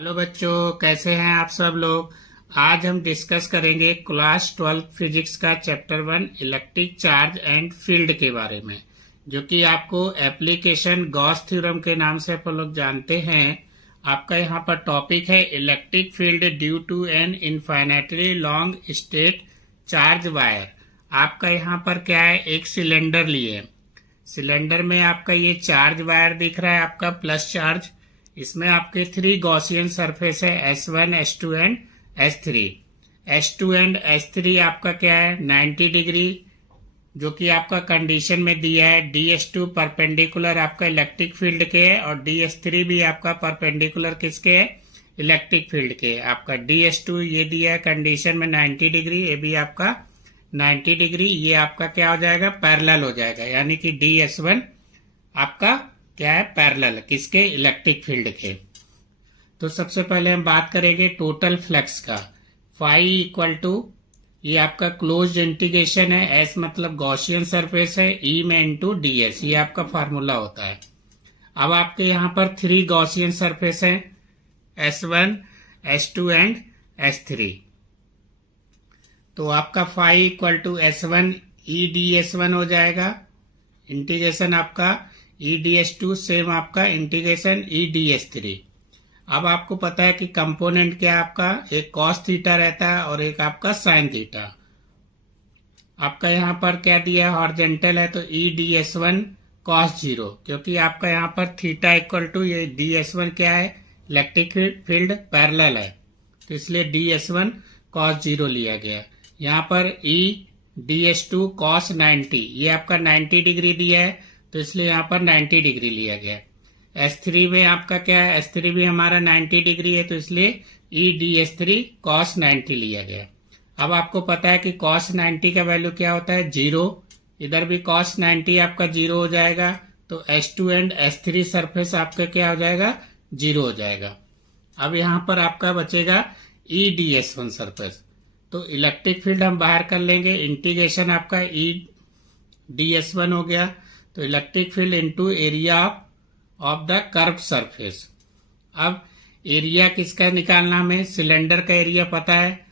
Hello बच्चों, कैसे हैं आप सब लोग। आज हम डिस्कस करेंगे क्लास 12 फिजिक्स का chapter 1 electric charge and field के बारे में, जो कि आपको एप्लीकेशन गॉस थ्योरम के नाम से आप लोग जानते हैं। आपका यहाँ पर टॉपिक है electric field due to an infinitely long straight charge wire. आपका यहाँ पर क्या है, एक सिलेंडर लिए, सिलेंडर में आपका ये चार्ज वायर दिख रहा है, आपका प्लस चार्ज। इसमें आपके 3 गॉसियन सरफेस है, S1, S2 and S3। S2 and S3 आपका क्या है, 90 डिग्री, जो कि आपका कंडीशन में दिया है। DS2 परपेंडिकुलर आपका इलेक्ट्रिक फील्ड के है और DS3 भी आपका परपेंडिकुलर किसके है, इलेक्ट्रिक फील्ड के। आपका DS2 ये दिया है कंडीशन में 90 डिग्री, ये भी आपका 90 डिग्री। ये आपका क्या हो जाएगा, पैरेलल हो जाएगा, यानी कि DS1 आपका क्या है, पैरेलल किसके, इलेक्ट्रिक फील्ड के। तो सबसे पहले हम बात करेंगे टोटल फ्लक्स का। फाई इक्वल टू, ये आपका क्लोज्ड इंटीग्रेशन है, एस मतलब गॉसियन सरफेस है, ई में इनटू ds, ये आपका फार्मूला होता है। अब आपके यहाँ पर 3 गॉसियन सरफेस हैं, S1, S2 एंड S3। तो आपका phi equal to S1 E ds1 हो जाएगा, इंटीग्रेशन आपका ई ds2 सेम आपका इंटीग्रेशन ई ds3। अब आपको पता है कि कंपोनेंट क्या है आपका, एक कॉस थीटा रहता है और एक आपका साइन थीटा। आपका यहाँ पर क्या दिया है, हॉरिजॉन्टल है, तो ई ds1 cos 0, क्योंकि आपका यहाँ पर थीटा इक्वल टू ये ds1 क्या है, इलेक्ट्रिक फील्ड पैरेलल है, तो इसलिए ds1 cos 0 लिया गया। यहाँ पर ई ds2 cos 90, ये आपका 90 डिग्री दिया है, तो इसलिए यहाँ पर 90 डिग्री लिया गया। S3 में आपका क्या है, S3 भी हमारा 90 डिग्री है, तो इसलिए ई ds3 cos 90 लिया गया। अब आपको पता है कि cos 90 का वैल्यू क्या होता है, 0। इधर भी cos 90 आपका 0 हो जाएगा, तो S2 एंड S3 सरफेस आपका क्या हो जाएगा, 0 हो जाएगा। अब यहाँ पर आपका बचेगा ई ds1 सरफेस, तो इलेक्ट्रिक फील्ड हम बाहर कर लेंगे, इंटीग्रेशन आपका ई ds1 हो गया, तो electric field into area of the curve surface. अब एरिया किसका निकालना हमें, सिलेंडर का एरिया पता है,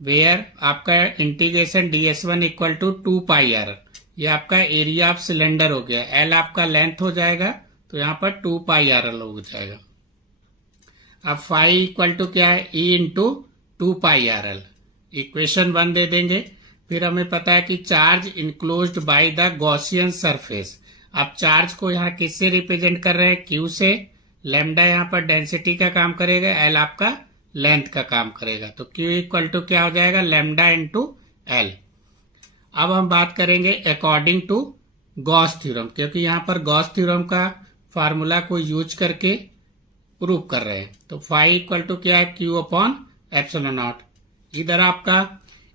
वेयर आपका integration ds1 equal to 2πr, ये आपका एरिया ऑफ सिलेंडर हो गया। L आपका लेंथ हो जाएगा, तो यहाँ पर 2πrl हो जाएगा। अब फाई इक्वल टू क्या है, E इंटू 2πrl, इक्वेशन 1 दे देंगे। फिर हमें पता है कि charge enclosed by the Gaussian surface. अब चार्ज को यहाँ किससे रिप्रेजेंट कर रहे हैं, Q से। लैम्डा यहाँ पर डेंसिटी का काम करेगा, L आपका लेंथ का काम करेगा, तो Q इक्वल टू क्या हो जाएगा, लैम्डा इंटू L। अब हम बात करेंगे अकॉर्डिंग टू गॉस थ्योरम, क्योंकि यहाँ पर गॉस थ्योरम का फार्मूला को यूज करके प्रूव कर रहे हैं। तो फाई इक्वल टू क्या है, Q अपॉन एप्सिलॉन नॉट। इधर आपका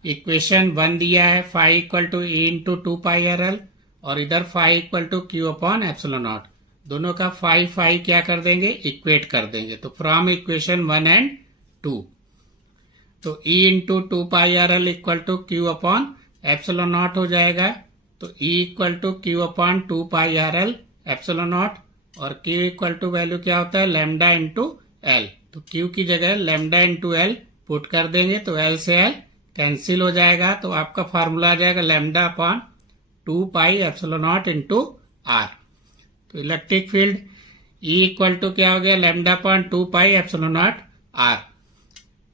इक्वेशन 1 दिया है, phi equal to E into 2πrl, और इधर phi equal to Q upon epsilon naught. दोनों का फाई फाई क्या कर देंगे, इक्वेट कर देंगे, तो फ्रॉम इक्वेशन 1 एंड 2, तो E into 2πrl equal to Q upon epsilon naught हो जाएगा, तो E equal to Q upon 2πrl epsilon naught, और Q इक्वल टू वैल्यू क्या होता है, लैम्डा इंटू L, तो Q की जगह लैम्डा इंटू L पुट कर देंगे, तो L से L कैंसिल हो जाएगा, तो आपका फार्मूला आ जाएगा lambda upon 2π epsilon naught into R। तो electric field E equal to क्या हो गया, lambda upon 2π epsilon naught R।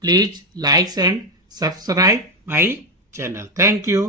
Please like and subscribe my channel. Thank you.